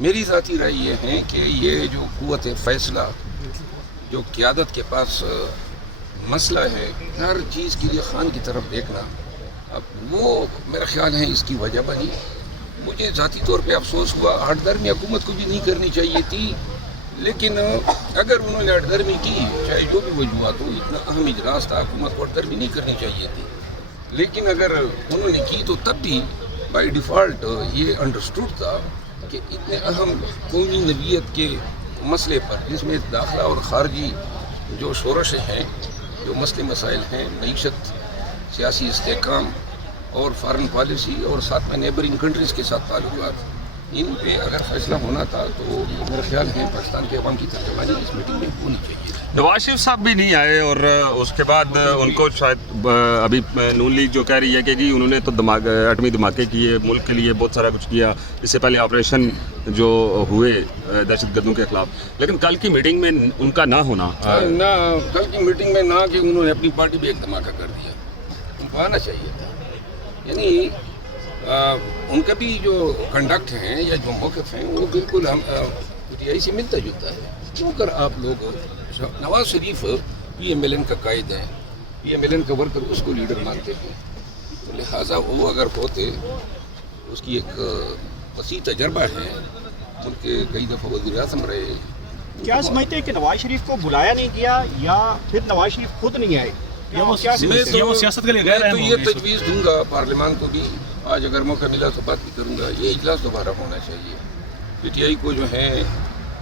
मेरी ज़ाती राय ये है कि ये जो क़ुव्वत फ़ैसला जो क़यादत के पास मसला है, हर चीज़ के लिए खान की तरफ देखना, अब वो मेरा ख्याल है इसकी वजह बनी। मुझे ज़ाती तौर पे अफसोस हुआ, हटदर्मी हुकूमत को भी नहीं करनी चाहिए थी, लेकिन अगर उन्होंने हटदर्मी की, चाहे जो भी वजूहत हो, इतना अहम इजलास था, हुकूमत को हटदर्मी नहीं करनी चाहिए थी। लेकिन अगर उन्होंने की तो तब भी बाई डिफ़ॉल्ट ये अंडरस्टूड था कि इतने अहम कौमी नवीयत के मसले पर, जिसमें दाखिला और ख़ारजी जो शोरश हैं, जो मसले मसाइल हैं, मईशत, सियासी इस्तेहकाम और फ़ॉरेन पॉलिसी और साथ में नेबरिंग कंट्रीज़ के साथ ताल्लुकात, इन पे अगर फैसला होना था तो मेरा ख्याल है पाकिस्तान के अवाम की तर्जुमानी इस मीटिंग में होनी चाहिए। नवाज शरीफ साहब भी नहीं आए और उसके बाद उनको शायद अभी नून लीग जो कह रही है कि जी उन्होंने तो एटमी धमाके किए, मुल्क के लिए बहुत सारा कुछ किया, इससे पहले ऑपरेशन जो हुए दहशतगर्दों के खिलाफ, लेकिन कल की मीटिंग में उनका ना होना ना, कल की मीटिंग में ना कि उन्होंने अपनी पार्टी पे एक धमाका कर दिया, उनको आना चाहिए था। यानी उनका भी जो कंडक्ट हैं या जो मौक़िफ़ हैं वो बिल्कुल हम पीटीआई से मिलता जुलता है। क्यों कर आप लोग, नवाज शरीफ PMLN का कायद है, PMLN का वर्कर उसको लीडर मानते हैं, तो लिहाजा वो अगर होते, उसकी एक वसी तजर्बा है, उनके कई दफ़ा वज़ीर आज़म रहे। क्या समझते हैं कि नवाज शरीफ को बुलाया नहीं गया या फिर नवाज शरीफ खुद नहीं आए? वो सियासत के लिए गए हैं। तो ये तजवीज़ दूंगा पार्लियामान को भी, आज अगर मौका मिला तो बात भी करूंगा, ये इजलास दोबारा होना चाहिए। पीटीआई को जो है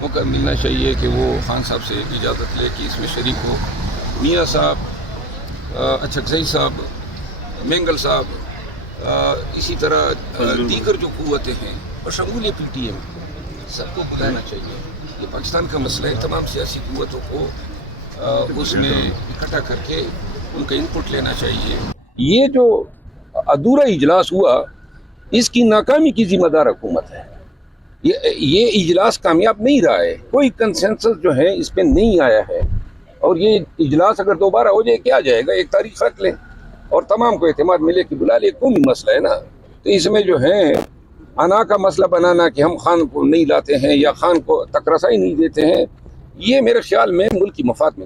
मौका मिलना चाहिए कि वो खान साहब से इजाज़त ले कि इसमें शरीक हो। मियाँ साहब, अचकज़ई साहब, मेंगल साहब, इसी तरह दीगर जो क़ुव्वतें हैं और शमूल PTM, सबको बुलाना चाहिए। ये पाकिस्तान का मसला है, तमाम सियासी क़ुव्वतों को उसमें इकट्ठा करके उनका इनपुट लेना चाहिए। ये जो अधूरा इजलास हुआ, इसकी नाकामी की ज़िम्मेदार हुकूमत है। ये इजलास कामयाब नहीं रहा है, कोई कंसेंसस जो है इस पर नहीं आया है, और ये इजलास अगर दोबारा हो जाए क्या जाएगा, एक तारीख रख लें और तमाम को एतमाद मिले कि बुला ले, कौमी मसला है ना। तो इसमें जो है अना का मसला बनाना कि हम खान को नहीं लाते हैं या खान को तक रसाई नहीं देते हैं, ये मेरे ख्याल में मुल्क की मफाद में